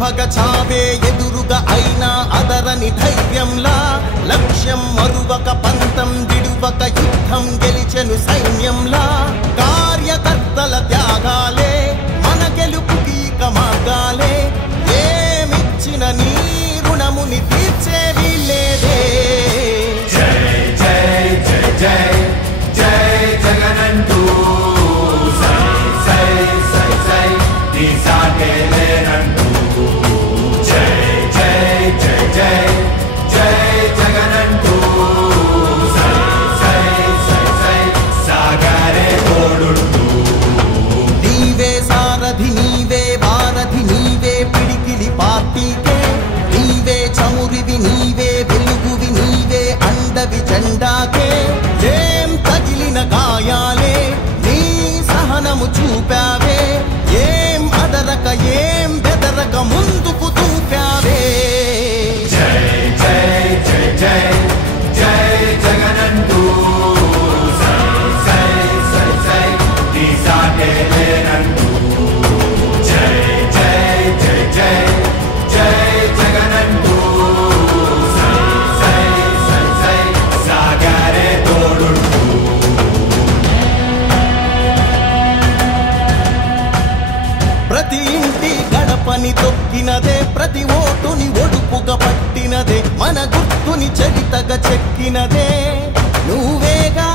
భగ చావే ఎదురుగా అయినా అదరని ధైర్యంలా లక్ష్యం మరువక పంతం విడువక యుద్ధం గెలిచెను సైన్యంలా కార్యకర్తల త్యాగాలే మన గెలుపుకి మార్గాలే ఏమిచ్చిన నీ రుణముని తీర్చేవి లేదే జై జై జై జై జై జగనంటూ సై సై సై సై నీ సాటే లేనంటూ జై జై జై జై జై జగనంటూ సై సై సై సై సాగరే తోడుంటూ నీవే సారథి నీవే వారధి నీవే పిడికిలి పార్టీకే నీవే చమురివి నీవే వెలుగువి నీవే అండవి జెండాకే ఏం తగిలిన గాయాలే నీ సహనము చూపావే ఏం అదరక ఏం బెదరక ముందుకు దూకావే జై జై జై జై జై జగనంటూ సై సై సై సై నీ సాటే లేనంటూ జై జై జై జై జై జగనంటూ సై సై సై సై సాగరే తోడుంటూ ప్రతి ఇంటి గడపని తొక్కినదే ప్రతి ఓటుని ఒడుపుగా పట్టినదే మన గుర్తుని చరితగా చెక్కినదే నువ్వేగా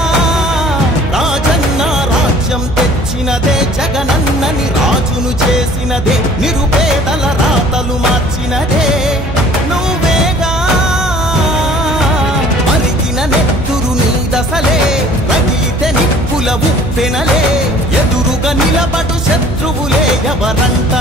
రాజన్న రాజ్యం తెచ్చినదే జగనన్నని రాజును చేసినదే నిరుపేదల రాతలు మార్చినదే నువ్వేగా మరిగిన నెత్తురు నీ దశలే రగిలితే నిప్పుల ఉప్పెనలే ఎదురుగా నిలబడు శత్రువులే ఎవరంట